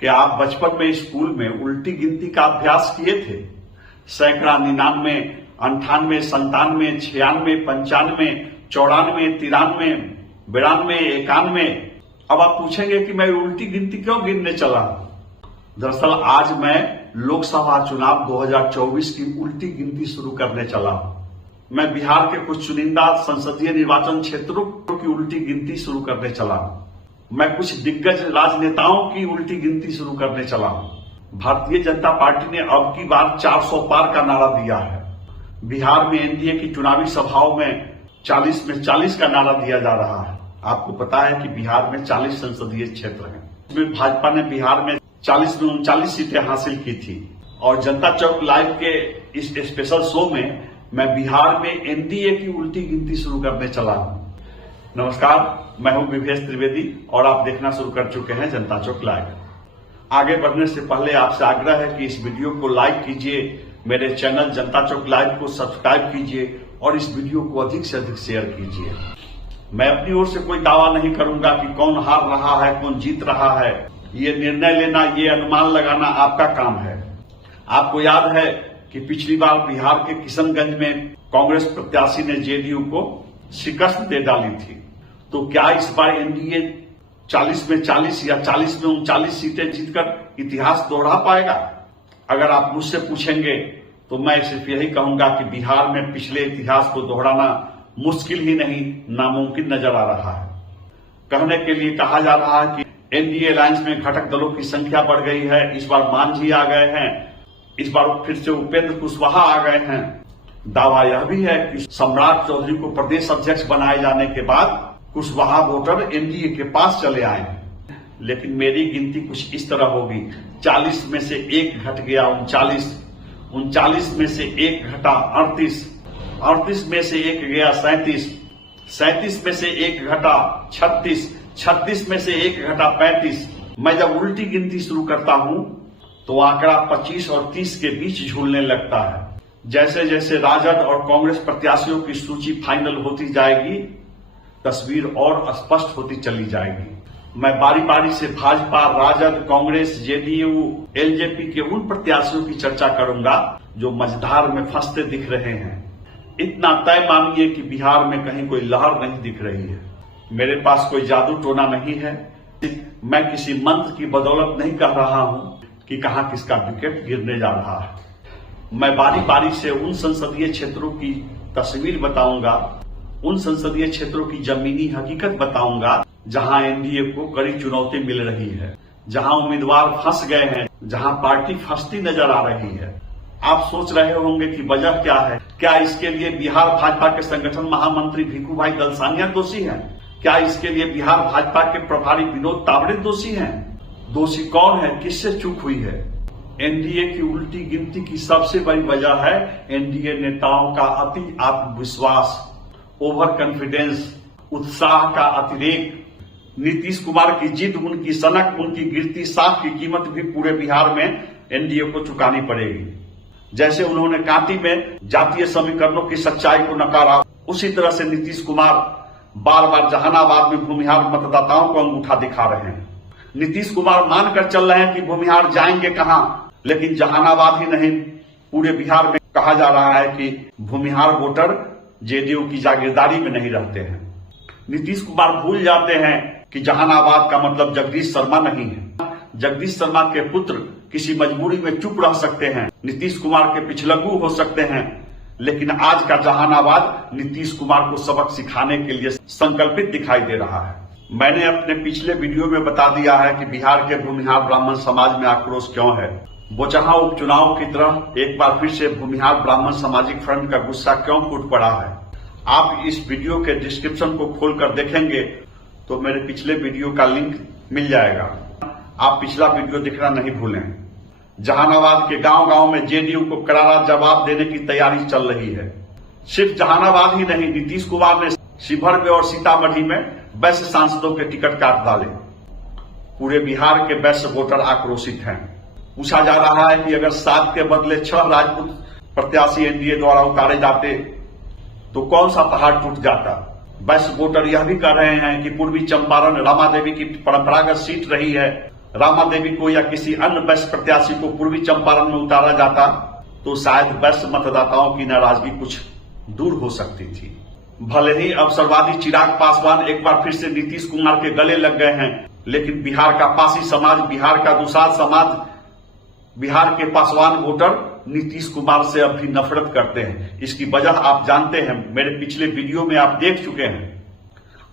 कि आप बचपन में स्कूल में उल्टी गिनती का अभ्यास किए थे? सैकड़ा, 99, 98, 97, 96, 95, 94, 93, 92, 91। अब आप पूछेंगे कि मैं उल्टी गिनती क्यों गिनने चला? दरअसल आज मैं लोकसभा चुनाव 2024 की उल्टी गिनती शुरू करने चला हूं। मैं बिहार के कुछ चुनिंदा संसदीय निर्वाचन क्षेत्रों की उल्टी गिनती शुरू करने चला हूं। मैं कुछ दिग्गज राजनेताओं की उल्टी गिनती शुरू करने चला हूं। भारतीय जनता पार्टी ने अब की बार 400 पार का नारा दिया है। बिहार में एनडीए की चुनावी सभाओं में 40 में 40 का नारा दिया जा रहा है। आपको पता है कि बिहार में 40 संसदीय क्षेत्र हैं। इसमें भाजपा ने बिहार में 40 में 39 सीटें हासिल की थी। और जनता चौक लाइव के इस स्पेशल शो में मैं बिहार में एनडीए की उल्टी गिनती शुरू करने चला हूं। नमस्कार, मैं हूं विवेश त्रिवेदी और आप देखना शुरू कर चुके हैं जनता चौक लाइव। आगे बढ़ने से पहले आपसे आग्रह है कि इस वीडियो को लाइक कीजिए, मेरे चैनल जनता चौक लाइव को सब्सक्राइब कीजिए और इस वीडियो को अधिक से अधिक शेयर कीजिए। मैं अपनी ओर से कोई दावा नहीं करूंगा कि कौन हार रहा है, कौन जीत रहा है। ये निर्णय लेना, ये अनुमान लगाना आपका काम है। आपको याद है कि पिछली बार बिहार के किशनगंज में कांग्रेस प्रत्याशी ने जेडीयू को शिकस्त दे डाली थी। तो क्या इस बार एनडीए 40 में 40 या 40 में 39 सीटें जीतकर इतिहास दोहरा पाएगा? अगर आप मुझसे पूछेंगे तो मैं सिर्फ यही कहूंगा कि बिहार में पिछले इतिहास को दोहराना मुश्किल ही नहीं, नामुमकिन नजर आ रहा है। कहने के लिए कहा जा रहा है कि एनडीए अलायंस में घटक दलों की संख्या बढ़ गई है। इस बार मांझी आ गए हैं, इस बार फिर से उपेंद्र कुशवाहा आ गए हैं। दावा यह भी है कि सम्राट चौधरी को प्रदेश अध्यक्ष बनाए जाने के बाद कुशवाहा वोटर एनडीए के पास चले आए। लेकिन मेरी गिनती कुछ इस तरह होगी: 40 में से 1 घट गया 39, 39 में से 1 घटा 38, 38 में से 1 गया 37, 37 में से 1 घटा 36, 36 में से 1 घटा 35। मैं जब उल्टी गिनती शुरू करता हूं तो आंकड़ा 25 और 30 के बीच झूलने लगता है। जैसे जैसे राजद और कांग्रेस प्रत्याशियों की सूची फाइनल होती जाएगी, तस्वीर और स्पष्ट होती चली जाएगी। मैं बारी बारी से भाजपा, राजद, कांग्रेस, जेडीयू, एलजेपी के उन प्रत्याशियों की चर्चा करूंगा जो मझधार में फंसते दिख रहे हैं। इतना तय मानिए कि बिहार में कहीं कोई लहर नहीं दिख रही है। मेरे पास कोई जादू टोना नहीं है। मैं किसी मंत्र की बदौलत नहीं कह रहा हूं कि कहां किसका विकेट गिरने जा रहा है। मैं बारी बारी से उन संसदीय क्षेत्रों की तस्वीर बताऊंगा, उन संसदीय क्षेत्रों की जमीनी हकीकत बताऊंगा जहां एनडीए को कड़ी चुनौती मिल रही है, जहां उम्मीदवार फंस गए हैं, जहां पार्टी फंसती नजर आ रही है। आप सोच रहे होंगे कि वजह क्या है? क्या इसके लिए बिहार भाजपा के संगठन महामंत्री भिखू भाई दलसानिया दोषी हैं? क्या इसके लिए बिहार भाजपा के प्रभारी विनोद तावड़े दोषी हैं? दोषी कौन है? किससे चूक हुई है? एनडीए की उल्टी गिनती की सबसे बड़ी वजह है एनडीए नेताओं का अति आत्मविश्वास, ओवर कॉन्फिडेंस, उत्साह का अतिरेक। नीतीश कुमार की जिद, उनकी सनक, उनकी गिरती साख की कीमत भी पूरे बिहार में एनडीए को चुकानी पड़ेगी। जैसे उन्होंने कांटी में जातीय समीकरणों की सच्चाई को नकारा, उसी तरह से नीतीश कुमार बार बार जहानाबाद में भूमिहार मतदाताओं को अंगूठा दिखा रहे हैं। नीतीश कुमार मानकर चल रहे हैं कि भूमिहार जाएंगे कहां, लेकिन जहानाबाद ही नहीं, पूरे बिहार में कहा जा रहा है कि भूमिहार वोटर जेडीयू की जागीरदारी में नहीं रहते हैं। नीतीश कुमार भूल जाते हैं कि जहानाबाद का मतलब जगदीश शर्मा नहीं है। जगदीश शर्मा के पुत्र किसी मजबूरी में चुप रह सकते हैं, नीतीश कुमार के पिछलग्गू हो सकते हैं, लेकिन आज का जहानाबाद नीतीश कुमार को सबक सिखाने के लिए संकल्पित दिखाई दे रहा है। मैंने अपने पिछले वीडियो में बता दिया है कि बिहार के भूमिहार ब्राह्मण समाज में आक्रोश क्यों है। बोचहा उपचुनाव की तरह एक बार फिर से भूमिहार ब्राह्मण सामाजिक फ्रंट का गुस्सा क्यों फूट पड़ा है। आप इस वीडियो के डिस्क्रिप्शन को खोलकर देखेंगे तो मेरे पिछले वीडियो का लिंक मिल जाएगा। आप पिछला वीडियो देखना नहीं भूलें। जहानाबाद के गांव-गांव में जेडीयू को करारा जवाब देने की तैयारी चल रही है। सिर्फ जहानाबाद ही नहीं, नीतीश कुमार ने शिवहर में और सीतामढ़ी में वैश्य सांसदों के टिकट काट डाले। पूरे बिहार के वैश्य वोटर आक्रोशित हैं। पूछा जा रहा है कि अगर 7 के बदले 6 राजपूत प्रत्याशी एनडीए द्वारा उतारे जाते तो कौन सा पहाड़ टूट जाता। वैश्य वोटर यह भी कह रहे हैं कि पूर्वी चंपारण रामा देवी की परंपरागत सीट रही है रामा देवी को या किसी अन्य वैश्य प्रत्याशी को पूर्वी चंपारण में उतारा जाता तो शायद वैश्य मतदाताओं की नाराजगी कुछ दूर हो सकती थी। भले ही अवसरवादी चिराग पासवान एक बार फिर से नीतीश कुमार के गले लग गए हैं, लेकिन बिहार का पासी समाज, बिहार का दुसाध समाज, बिहार के पासवान वोटर नीतीश कुमार से अब भी नफरत करते हैं। इसकी वजह आप जानते हैं, मेरे पिछले वीडियो में आप देख चुके हैं।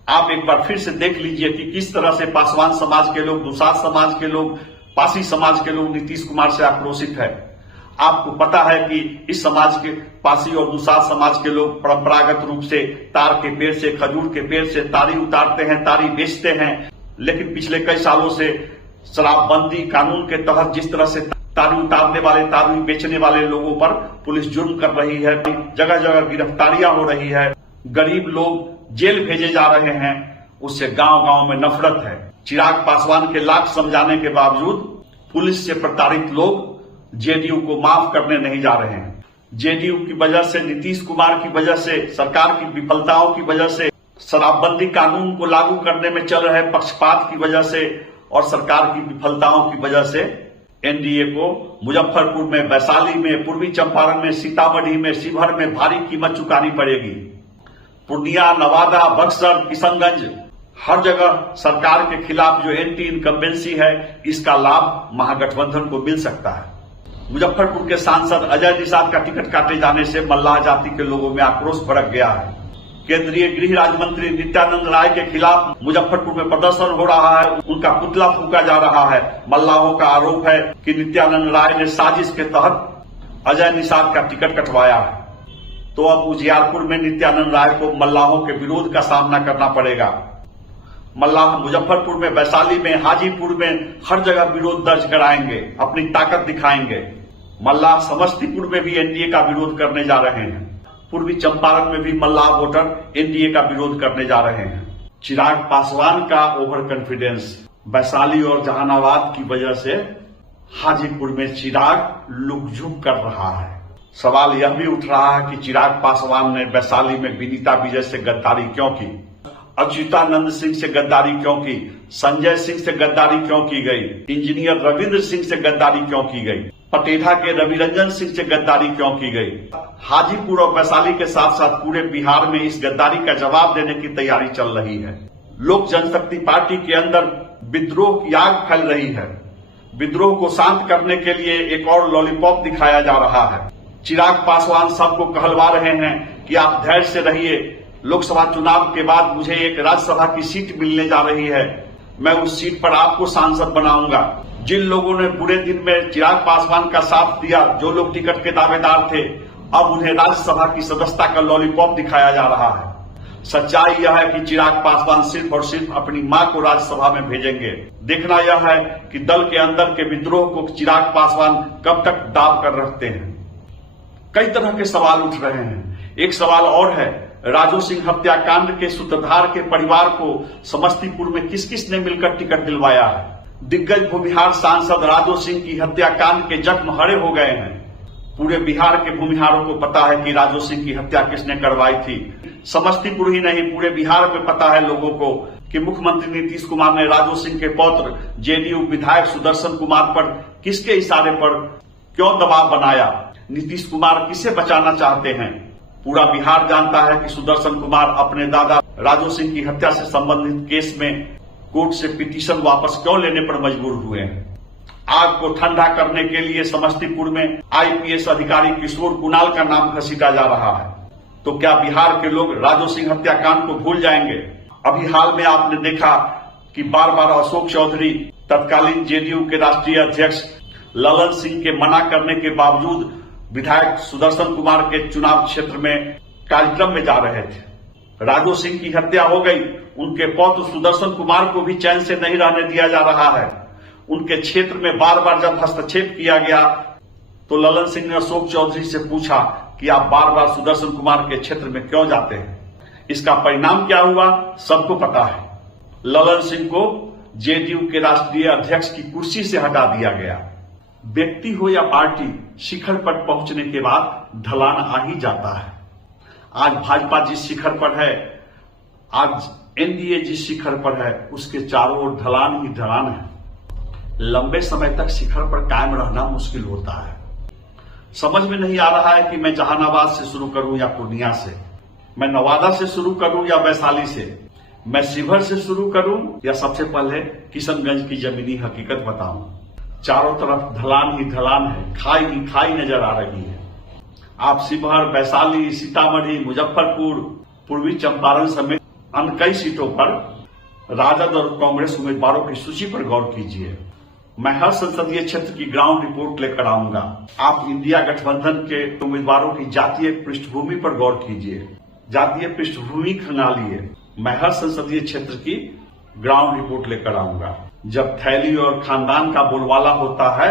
आप एक बार फिर से देख लीजिए कि किस तरह से पासवान समाज के लोग, दुसाध समाज के लोग, पासी समाज के लोग नीतीश कुमार से आक्रोशित है। आपको पता है कि इस समाज के पासी और दुसाध समाज के लोग परंपरागत रूप से तार के पेड़ से, खजूर के पेड़ से तारी उतारते हैं, तारी बेचते हैं। लेकिन पिछले कई सालों से शराबबंदी कानून के तहत जिस तरह से तारी उतारने वाले, तारी बेचने वाले लोगों पर पुलिस जुर्म कर रही है, जगह जगह गिरफ्तारियां हो रही है, गरीब लोग जेल भेजे जा रहे हैं, उससे गांव गांव में नफरत है। चिराग पासवान के लाख समझाने के बावजूद पुलिस से प्रताड़ित लोग जेडीयू को माफ करने नहीं जा रहे हैं। जेडीयू की वजह से, नीतीश कुमार की वजह से, सरकार की विफलताओं की वजह से, शराबबंदी कानून को लागू करने में चल रहे पक्षपात की वजह से और सरकार की विफलताओं की वजह से एनडीए को मुजफ्फरपुर में, वैशाली में, पूर्वी चंपारण में, सीतामढ़ी में, शिवहर में भारी कीमत चुकानी पड़ेगी। पूर्णिया, नवादा, बक्सर, किशनगंज, हर जगह सरकार के खिलाफ जो एंटी इनकम्बेंसी है, इसका लाभ महागठबंधन को मिल सकता है। मुजफ्फरपुर के सांसद अजय निषाद का टिकट काटे जाने से मल्लाह जाति के लोगों में आक्रोश भड़क गया है। केंद्रीय गृह राज्य मंत्री नित्यानंद राय के खिलाफ मुजफ्फरपुर में प्रदर्शन हो रहा है, उनका पुतला फूंका जा रहा है। मल्लाहों का आरोप है कि नित्यानंद राय ने साजिश के तहत अजय निषाद का टिकट कटवाया है। तो अब उजियारपुर में नित्यानंद राय को मल्लाहों के विरोध का सामना करना पड़ेगा। मल्लाह मुजफ्फरपुर में, वैशाली में, हाजीपुर में हर जगह विरोध दर्ज कराएंगे, अपनी ताकत दिखाएंगे। मल्लाह समस्तीपुर में भी एनडीए का विरोध करने जा रहे हैं। पूर्वी चंपारण में भी मल्लाह वोटर एनडीए का विरोध करने जा रहे हैं। चिराग पासवान का ओवर कॉन्फिडेंस वैशाली और जहानाबाद की वजह से हाजीपुर में चिराग लुकझुक कर रहा है। सवाल यह भी उठ रहा है कि चिराग पासवान ने वैशाली में विनीता विजय से गद्दारी क्यों की, अच्युतानंद सिंह से गद्दारी क्यों की, संजय सिंह से गद्दारी क्यों की गई, इंजीनियर रविंद्र सिंह से गद्दारी क्यों की गई, पटेढ़ा के रविरंजन सिंह से गद्दारी क्यों की गई। हाजीपुर और वैशाली के साथ साथ पूरे बिहार में इस गद्दारी का जवाब देने की तैयारी चल रही है। लोक जनशक्ति पार्टी के अंदर विद्रोह की आग फैल रही है। विद्रोह को शांत करने के लिए एक और लॉलीपॉप दिखाया जा रहा है। चिराग पासवान सबको कहलवा रहे हैं कि आप धैर्य से रहिए, लोकसभा चुनाव के बाद मुझे एक राज्यसभा की सीट मिलने जा रही है, मैं उस सीट पर आपको सांसद बनाऊंगा। जिन लोगों ने बुरे दिन में चिराग पासवान का साथ दिया, जो लोग टिकट के दावेदार थे, अब उन्हें राज्यसभा की सदस्यता का लॉलीपॉप दिखाया जा रहा है। सच्चाई यह है कि चिराग पासवान सिर्फ और सिर्फ अपनी मां को राज्यसभा में भेजेंगे। देखना यह है कि दल के अंदर के विद्रोह को चिराग पासवान कब तक दाब कर रखते हैं। कई तरह के सवाल उठ रहे हैं। एक सवाल और है, राजू सिंह हत्याकांड के सूत्रधार के परिवार को समस्तीपुर में किस किस ने मिलकर टिकट दिलवाया है। दिग्गज भूमिहार सांसद राजू सिंह की हत्याकांड के जख्म हरे हो गए हैं। पूरे बिहार के भूमिहारों को पता है कि राजू सिंह की हत्या किसने करवाई थी। समस्तीपुर ही नहीं, पूरे बिहार में पता है लोगों को कि मुख्यमंत्री नीतीश कुमार ने राजू सिंह के पौत्र जेडीयू विधायक सुदर्शन कुमार पर किसके इशारे पर क्यों दबाव बनाया। नीतीश कुमार किसे बचाना चाहते हैं। पूरा बिहार जानता है कि सुदर्शन कुमार अपने दादा राजू सिंह की हत्या से संबंधित केस में कोर्ट से पिटीशन वापस क्यों लेने पर मजबूर हुए हैं। आग को ठंडा करने के लिए समस्तीपुर में आईपीएस अधिकारी किशोर कुणाल का नाम घसीटा जा रहा है। तो क्या बिहार के लोग राजू सिंह हत्याकांड को भूल जाएंगे। अभी हाल में आपने देखा कि बार बार अशोक चौधरी तत्कालीन जेडीयू के राष्ट्रीय अध्यक्ष ललन सिंह के मना करने के बावजूद विधायक सुदर्शन कुमार के चुनाव क्षेत्र में कार्यक्रम में जा रहे थे। राजू सिंह की हत्या हो गई, उनके पौत्र सुदर्शन कुमार को भी चैन से नहीं रहने दिया जा रहा है। उनके क्षेत्र में बार बार जब हस्तक्षेप किया गया तो ललन सिंह ने अशोक चौधरी से पूछा कि आप बार बार सुदर्शन कुमार के क्षेत्र में क्यों जाते हैं। इसका परिणाम क्या हुआ सबको पता है। ललन सिंह को जेडीयू के राष्ट्रीय अध्यक्ष की कुर्सी से हटा दिया गया। व्यक्ति हो या पार्टी, शिखर पर पहुंचने के बाद ढलान आ ही जाता है। आज भाजपा जिस शिखर पर है, आज एनडीए जिस शिखर पर है, उसके चारों ओर ढलान ही ढलान है। लंबे समय तक शिखर पर कायम रहना मुश्किल होता है। समझ में नहीं आ रहा है कि मैं जहानाबाद से शुरू करूं या पूर्णिया से, मैं नवादा से शुरू करूं या वैशाली से, मैं शिवहर से शुरू करूं या सबसे पहले किशनगंज की जमीनी हकीकत बताऊं। चारों तरफ ढलान ही ढलान है, खाई ही खाई नजर आ रही है। आप शिवहर, वैशाली, सीतामढ़ी, मुजफ्फरपुर, पूर्वी चंपारण समेत अन्य कई सीटों पर राजद और कांग्रेस उम्मीदवारों की सूची पर गौर कीजिए। मैं हर संसदीय क्षेत्र की ग्राउंड रिपोर्ट लेकर आऊंगा। आप इंडिया गठबंधन के उम्मीदवारों की जातीय पृष्ठभूमि पर गौर कीजिए, जातीय पृष्ठभूमि खंगालिए। मैं हर संसदीय क्षेत्र की ग्राउंड रिपोर्ट लेकर आऊंगा। जब थैली और खानदान का बोलबाला होता है,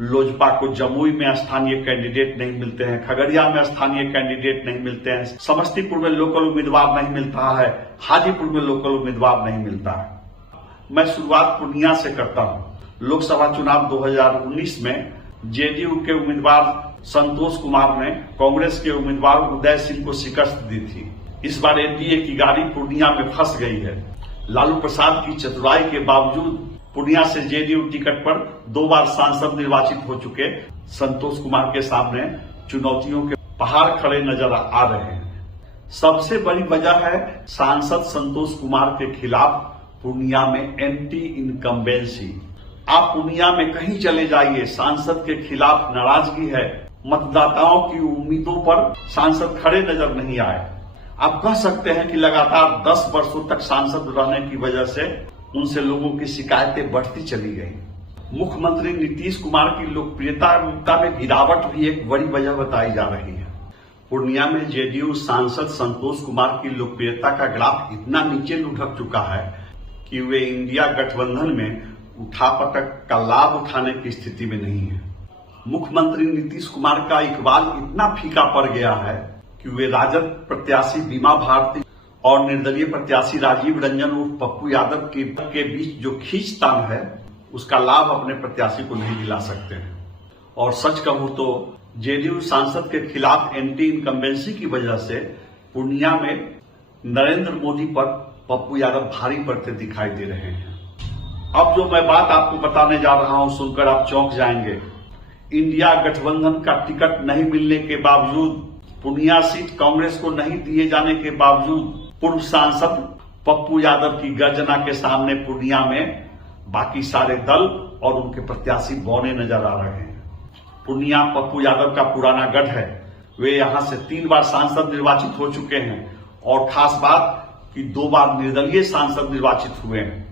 लोजपा को जमुई में स्थानीय कैंडिडेट नहीं मिलते हैं, खगड़िया में स्थानीय कैंडिडेट नहीं मिलते हैं, समस्तीपुर में लोकल उम्मीदवार नहीं मिलता है, हाजीपुर में लोकल उम्मीदवार नहीं मिलता है। मैं शुरुआत पूर्णिया से करता हूं। लोकसभा चुनाव 2019 में जेडीयू के उम्मीदवार संतोष कुमार ने कांग्रेस के उम्मीदवार उदय सिंह को शिकस्त दी थी। इस बार एनडीए की गाड़ी पूर्णिया में फंस गई है। लालू प्रसाद की चतुराई के बावजूद पूर्णिया से जेडीयू टिकट पर 2 बार सांसद निर्वाचित हो चुके संतोष कुमार के सामने चुनौतियों के पहाड़ खड़े नजर आ रहे हैं। सबसे बड़ी वजह है सांसद संतोष कुमार के खिलाफ पूर्णिया में एंटी इनकम्बेंसी। आप पूर्णिया में कहीं चले जाइए, सांसद के खिलाफ नाराजगी है। मतदाताओं की उम्मीदों पर सांसद खड़े नजर नहीं आए। आप कह सकते हैं कि लगातार 10 वर्षों तक सांसद रहने की वजह से उनसे लोगों की शिकायतें बढ़ती चली गई। मुख्यमंत्री नीतीश कुमार की लोकप्रियता में गिरावट भी एक बड़ी वजह बताई जा रही है। पूर्णिया में जेडीयू सांसद संतोष कुमार की लोकप्रियता का ग्राफ इतना नीचे लुढ़क चुका है कि वे इंडिया गठबंधन में उठापटक का लाभ उठाने की स्थिति में नहीं है। मुख्यमंत्री नीतीश कुमार का इकबाल इतना फीका पड़ गया है कि वे राजद प्रत्याशी बीमा भारती और निर्दलीय प्रत्याशी राजीव रंजन उर्फ पप्पू यादव के बीच जो खींचतान है, उसका लाभ अपने प्रत्याशी को नहीं दिला सकते हैं। और सच कहूं तो जेडीयू सांसद के खिलाफ एंटी इनकम्बेंसी की वजह से पूर्णिया में नरेंद्र मोदी पर पप्पू यादव भारी पड़ते दिखाई दे रहे हैं। अब जो मैं बात आपको बताने जा रहा हूं, सुनकर आप चौंक जाएंगे। इंडिया गठबंधन का टिकट नहीं मिलने के बावजूद, पूर्णिया सीट कांग्रेस को नहीं दिए जाने के बावजूद, पूर्व सांसद पप्पू यादव की गर्जना के सामने पूर्णिया में बाकी सारे दल और उनके प्रत्याशी बौने नजर आ रहे हैं। पूर्णिया पप्पू यादव का पुराना गढ़ है। वे यहां से 3 बार सांसद निर्वाचित हो चुके हैं और खास बात कि 2 बार निर्दलीय सांसद निर्वाचित हुए हैं।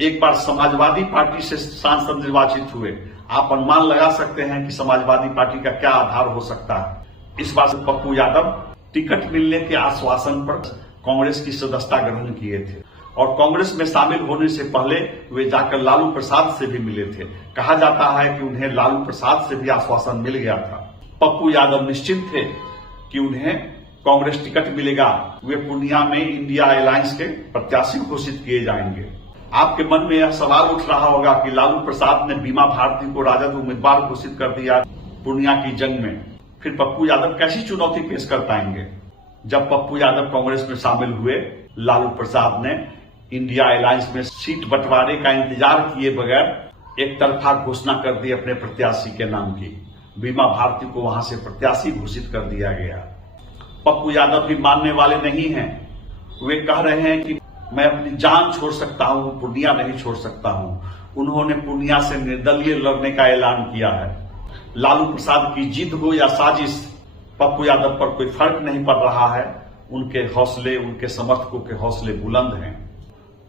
एक बार समाजवादी पार्टी से सांसद निर्वाचित हुए। आप अनुमान लगा सकते हैं कि समाजवादी पार्टी का क्या आधार हो सकता है। इस बार पप्पू यादव टिकट मिलने के आश्वासन पर कांग्रेस की सदस्यता ग्रहण किए थे और कांग्रेस में शामिल होने से पहले वे जाकर लालू प्रसाद से भी मिले थे। कहा जाता है कि उन्हें लालू प्रसाद से भी आश्वासन मिल गया था। पप्पू यादव निश्चित थे कि उन्हें कांग्रेस टिकट मिलेगा। वे पूर्णिया में इंडिया अलायंस के प्रत्याशी घोषित किए जाएंगे। आपके मन में यह सवाल उठ रहा होगा कि लालू प्रसाद ने बीमा भारती को राजद उम्मीदवार घोषित कर दिया पूर्णिया की जंग में, फिर पप्पू यादव कैसी चुनौती पेश कर पाएंगे। जब पप्पू यादव कांग्रेस में शामिल हुए, लालू प्रसाद ने इंडिया अलायंस में सीट बंटवारे का इंतजार किए बगैर एक तरफा घोषणा कर दी अपने प्रत्याशी के नाम की। बीमा भारती को वहां से प्रत्याशी घोषित कर दिया गया। पप्पू यादव भी मानने वाले नहीं हैं। वे कह रहे हैं कि मैं अपनी जान छोड़ सकता हूं, पूर्णिया नहीं छोड़ सकता हूं। उन्होंने पूर्णिया से निर्दलीय लड़ने का ऐलान किया है। लालू प्रसाद की जिद हो या साजिश, पप्पू यादव पर कोई फर्क नहीं पड़ रहा है। उनके हौसले, उनके समर्थकों के हौसले बुलंद हैं।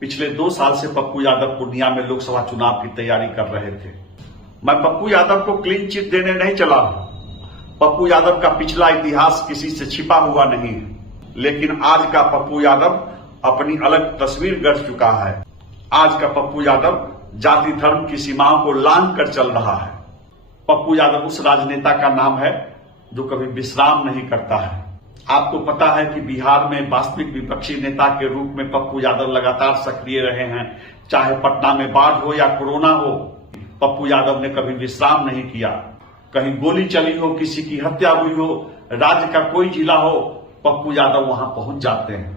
पिछले 2 साल से पप्पू यादव पूर्णिया में लोकसभा चुनाव की तैयारी कर रहे थे। मैं पप्पू यादव को क्लीन चिट देने नहीं चला हूं। पप्पू यादव का पिछला इतिहास किसी से छिपा हुआ नहीं है, लेकिन आज का पप्पू यादव अपनी अलग तस्वीर गढ़ चुका है। आज का पप्पू यादव जाति धर्म की सीमाओं को लांघ कर चल रहा है। पप्पू यादव उस राजनेता का नाम है जो कभी विश्राम नहीं करता है। आपको पता है कि बिहार में वास्तविक विपक्षी नेता के रूप में पप्पू यादव लगातार सक्रिय रहे हैं। चाहे पटना में बाढ़ हो या कोरोना हो, पप्पू यादव ने कभी विश्राम नहीं किया। कहीं गोली चली हो, किसी की हत्या हुई हो, राज्य का कोई जिला हो, पप्पू यादव वहां पहुंच जाते हैं।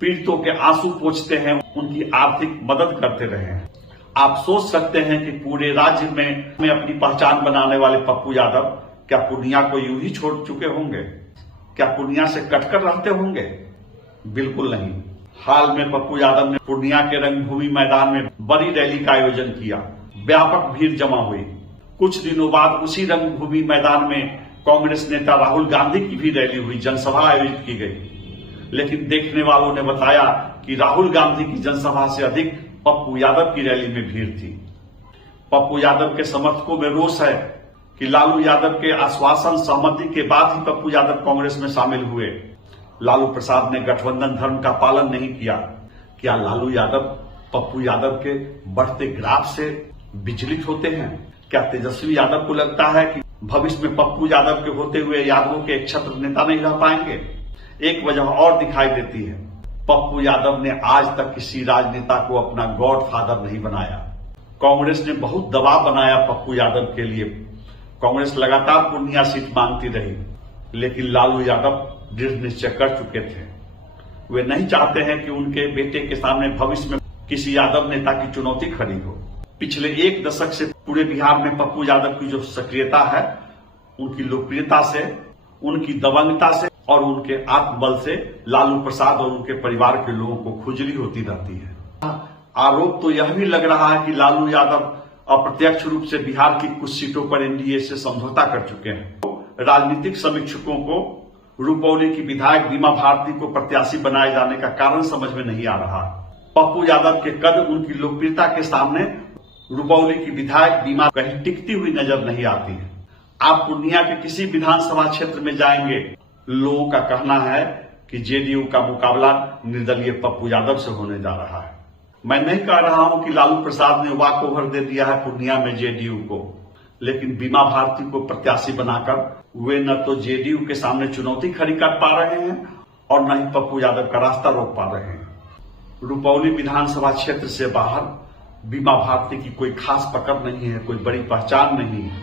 पीड़ितों के आंसू पोंछते हैं, उनकी आर्थिक मदद करते रहे हैं। आप सोच सकते हैं कि पूरे राज्य में अपनी पहचान बनाने वाले पप्पू यादव क्या पूर्णिया को यूं ही छोड़ चुके होंगे? क्या पूर्णिया से कटकर रहते होंगे? बिल्कुल नहीं। हाल में पप्पू यादव ने पूर्णिया के रंगभूमि मैदान में बड़ी रैली का आयोजन किया। व्यापक भीड़ जमा हुई। कुछ दिनों बाद उसी रंगभूमि मैदान में कांग्रेस नेता राहुल गांधी की भी रैली हुई, जनसभा आयोजित की गई। लेकिन देखने वालों ने बताया कि राहुल गांधी की जनसभा से अधिक पप्पू यादव की रैली में भीड़ थी। पप्पू यादव के समर्थकों में रोष है कि लालू यादव के आश्वासन सहमति के बाद ही पप्पू यादव कांग्रेस में शामिल हुए। लालू प्रसाद ने गठबंधन धर्म का पालन नहीं किया। क्या लालू यादव पप्पू यादव के बढ़ते ग्राफ से विचलित होते हैं? क्या तेजस्वी यादव को लगता है कि भविष्य में पप्पू यादव के होते हुए यादवों के एक छत्र नेता नहीं रह पाएंगे? एक वजह और दिखाई देती है, पप्पू यादव ने आज तक किसी राजनेता को अपना गॉडफादर नहीं बनाया। कांग्रेस ने बहुत दबाव बनाया पप्पू यादव के लिए। कांग्रेस लगातार पूर्णिया सीट मांगती रही, लेकिन लालू यादव दृढ़ निश्चय कर चुके थे। वे नहीं चाहते हैं कि उनके बेटे के सामने भविष्य में किसी यादव नेता की चुनौती खड़ी हो। पिछले एक दशक से पूरे बिहार में पप्पू यादव की जो सक्रियता है, उनकी लोकप्रियता से, उनकी दबंगता से और उनके आत्मबल से लालू प्रसाद और उनके परिवार के लोगों को खुजली होती रहती है। आरोप तो यह भी लग रहा है कि लालू यादव अप्रत्यक्ष रूप से बिहार की कुछ सीटों पर एनडीए से समझौता कर चुके हैं। राजनीतिक समीक्षकों को रुपौली की विधायक बीमा भारती को प्रत्याशी बनाए जाने का कारण समझ में नहीं आ रहा। पप्पू यादव के कद, उनकी लोकप्रियता के सामने रुपौली की विधायक बीमा कहीं टिकती हुई नजर नहीं आती है। आप पूर्णिया के किसी विधानसभा क्षेत्र में जाएंगे, लोगों का कहना है कि जेडीयू का मुकाबला निर्दलीय पप्पू यादव से होने जा रहा है। मैं नहीं कह रहा हूं कि लालू प्रसाद ने वॉक ओवर दे दिया है पूर्णिया में जेडीयू को, लेकिन बीमा भारती को प्रत्याशी बनाकर वे न तो जेडीयू के सामने चुनौती खड़ी कर पा रहे हैं और न ही पप्पू यादव का रास्ता रोक पा रहे हैं। रुपौली विधानसभा क्षेत्र से बाहर बीमा भारती की कोई खास पकड़ नहीं है, कोई बड़ी पहचान नहीं है।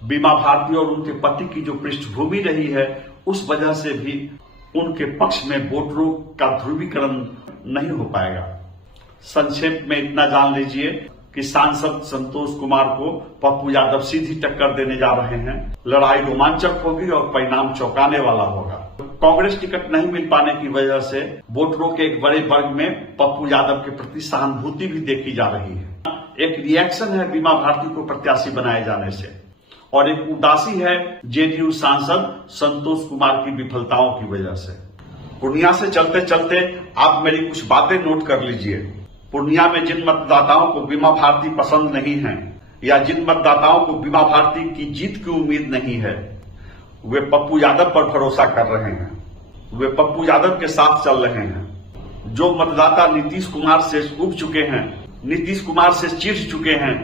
बीमा भारती और उनके पति की जो पृष्ठभूमि रही है, उस वजह से भी उनके पक्ष में वोटरों का ध्रुवीकरण नहीं हो पाएगा। संक्षेप में इतना जान लीजिए कि सांसद संतोष कुमार को पप्पू यादव सीधी टक्कर देने जा रहे हैं। लड़ाई रोमांचक होगी और परिणाम चौंकाने वाला होगा। कांग्रेस टिकट नहीं मिल पाने की वजह से वोटरों के एक बड़े वर्ग में पप्पू यादव के प्रति सहानुभूति भी देखी जा रही है। एक रिएक्शन है बीमा भारती को प्रत्याशी बनाए जाने से, और एक उदासी है जेडीयू सांसद संतोष कुमार की विफलताओं की वजह से। पूर्णिया से चलते चलते आप मेरी कुछ बातें नोट कर लीजिए। पूर्णिया में जिन मतदाताओं को बीमा भारती पसंद नहीं है, या जिन मतदाताओं को बीमा भारती की जीत की उम्मीद नहीं है, वे पप्पू यादव पर भरोसा कर रहे हैं। वे पप्पू यादव के साथ चल रहे हैं। जो मतदाता नीतीश कुमार से उब चुके हैं, नीतीश कुमार से चिढ़ चुके हैं,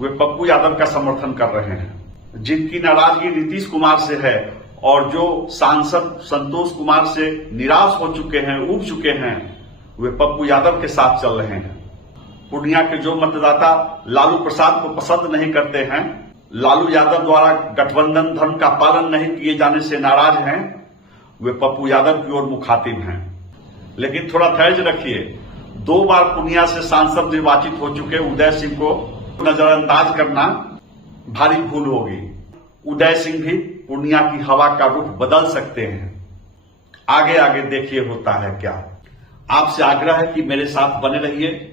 वे पप्पू यादव का समर्थन कर रहे हैं। जिनकी नाराजगी नीतीश कुमार से है और जो सांसद संतोष कुमार से निराश हो चुके हैं, उब चुके हैं, वे पप्पू यादव के साथ चल रहे हैं। पूर्णिया के जो मतदाता लालू प्रसाद को पसंद नहीं करते हैं, लालू यादव द्वारा गठबंधन धर्म का पालन नहीं किए जाने से नाराज हैं, वे पप्पू यादव की ओर मुखातिब हैं। लेकिन थोड़ा धैर्य रखिए। 2 बार पूर्णिया से सांसद निर्वाचित हो चुके उदय सिंह को नजरअंदाज करना भारी भूल होगी। उदय सिंह भी पूर्णिया की हवा का रुख बदल सकते हैं। आगे आगे देखिए होता है क्या। आपसे आग्रह है कि मेरे साथ बने रहिए।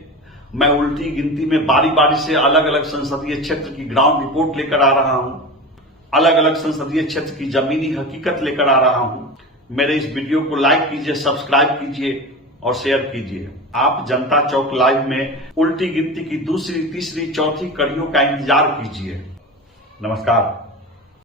मैं उल्टी गिनती में बारी बारी से अलग अलग संसदीय क्षेत्र की ग्राउंड रिपोर्ट लेकर आ रहा हूं, अलग अलग संसदीय क्षेत्र की जमीनी हकीकत लेकर आ रहा हूं। मेरे इस वीडियो को लाइक कीजिए, सब्सक्राइब कीजिए और शेयर कीजिए। आप जनता चौक लाइव में उल्टी गिनती की दूसरी, तीसरी, चौथी कड़ियों का इंतजार कीजिए। नमस्कार।